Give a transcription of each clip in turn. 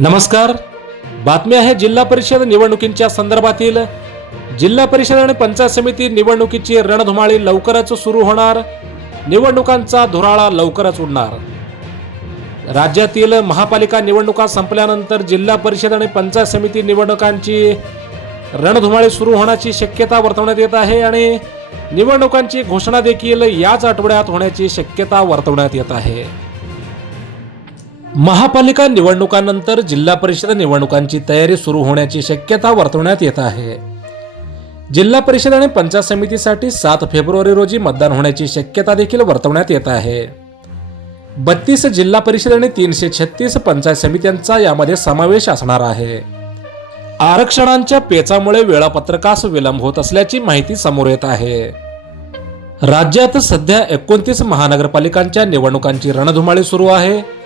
नमस्कार. बातमी आहे जिल्हा परिषद निवडणुकींच्या संदर्भातील. जिल्हा परिषद आणि पंचायत समिती निवडणुकीची रणधुमाळी लवकरच सुरू होणार. निवडणुकांचा धुराळा लवकरच उडणार. राज्यातील महापालिका निवडणुका संपल्यानंतर जिल्हा परिषद आणि पंचायत समिती निवडणुकांची रणधुमाळी सुरू होण्याची शक्यता वर्तवण्यात येत आहे आणि निवडणुकांची घोषणा देखील याच आठवड्यात होण्याची शक्यता वर्तवण्यात येत आहे. महापालिका निवडणुकांनंतर जिल्हा परिषद निवडणुकांची तयारी सुरू होण्याची शक्यता वर्तवण्यात येत आहे. जिल्हा परिषद आणि पंचायत समितीसाठी 7 फेब्रुवारी रोजी मतदान होण्याची शक्यता देखील वर्तवण्यात येत आहे. 32 जिल्हा परिषद आणि 336 पंचायत समित्यांचा यामध्ये समावेश असणार आहे. आरक्षणांच्या पेचामुळे वेळापत्रकास विलंब होत असल्याची माहिती समोर येत आहे. राज्यात सध्या 29 महानगरपालिकांच्या निवडणुकांची रणधुमाळी सुरू आहे.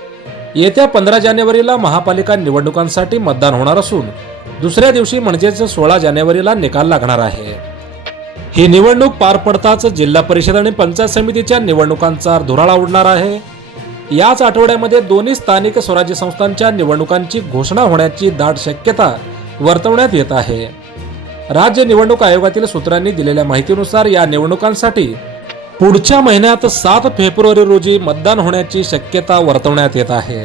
येत्या 15 जानेवारीला महापालिका निवडणुकांसाठी मतदान होणार असून दुसऱ्या दिवशी म्हणजेच 16 जानेवारीला निकाल लागणार आहे. ही निवडणूक पार पडताच जिल्हा परिषद आणि पंचायत समितीच्या निवडणुकांचा धुराळा उडणार आहे. याच आठवड्यामध्ये दोन्ही स्थानिक स्वराज्य संस्थांच्या निवडणुकांची घोषणा होण्याची दाट शक्यता वर्तवण्यात येत आहे. राज्य निवडणूक आयोगातील सूत्रांनी दिलेल्या माहितीनुसार या निवडणुकांसाठी पुढच्या महिन्यात 7 फेब्रुवारी रोजी मतदान होण्याची शक्यता वर्तवण्यात येत आहे.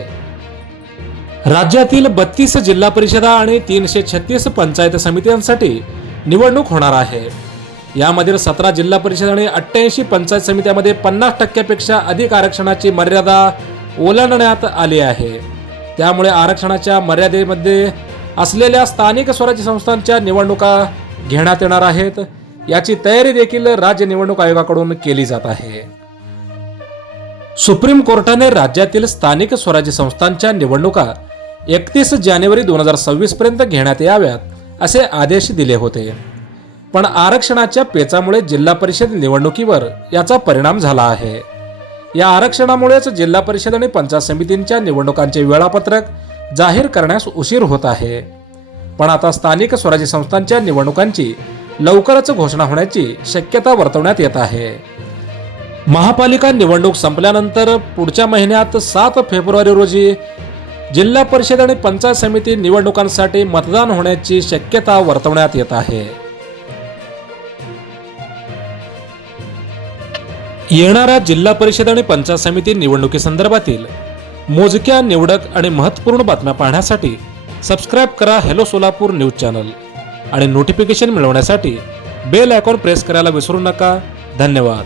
राज्यातील 32 जिल्हा परिषदा आणि 336 पंचायत समित्यांसाठी निवडणूक होणार आहे. यामधील 17 जिल्हा परिषद आणि 88 पंचायत समित्यांमध्ये 50% पेक्षा अधिक आरक्षणाची मर्यादा ओलांडण्यात आली आहे. त्यामुळे आरक्षणाच्या मर्यादेमध्ये असलेल्या स्थानिक स्वराज्य संस्थांच्या निवडणुका घेण्यात येणार आहेत. याची तयारी देखील राज्य निवडणूक आयोगाकडून केली जात आहे. सुप्रीम कोर्टाने राज्यातील स्थानिक स्वराज्य संस्थांच्या निवडणुका 31 जानेवारी 2026 पर्यंत घेण्यात याव्यात असे आदेश दिले होते. पण आरक्षणाच्या पेचामुळे जिल्हा परिषद निवडणुकीवर याचा परिणाम झाला आहे. या आरक्षणामुळेच जिल्हा परिषद आणि पंचायत समितींच्या निवडणुकांचे वेळापत्रक जाहीर करण्यास उशीर होत आहे. पण आता स्थानिक स्वराज्य संस्थांच्या निवडणुकांची लवकरच घोषणा होण्याची शक्यता वर्तवण्यात येत आहे. महापालिका निवडणूक संपल्यानंतर पुढच्या महिन्यात 7 फेब्रुवारी रोजी जिल्हा परिषद आणि पंचायत समिती निवडणुकांसाठी मतदान होण्याची शक्यता वर्तवण्यात येत आहे. येणाऱ्या जिल्हा परिषद आणि पंचायत समिती निवडणुकीसंदर्भातील मोजक्या, निवडक आणि महत्त्वपूर्ण बातम्या पाहण्यासाठी सबस्क्राईब करा हेलो सोलापूर न्यूज चॅनल आणि नोटिफिकेशन मिळवण्यासाठी बेल आयकॉन प्रेस करायला विसरू नका. धन्यवाद.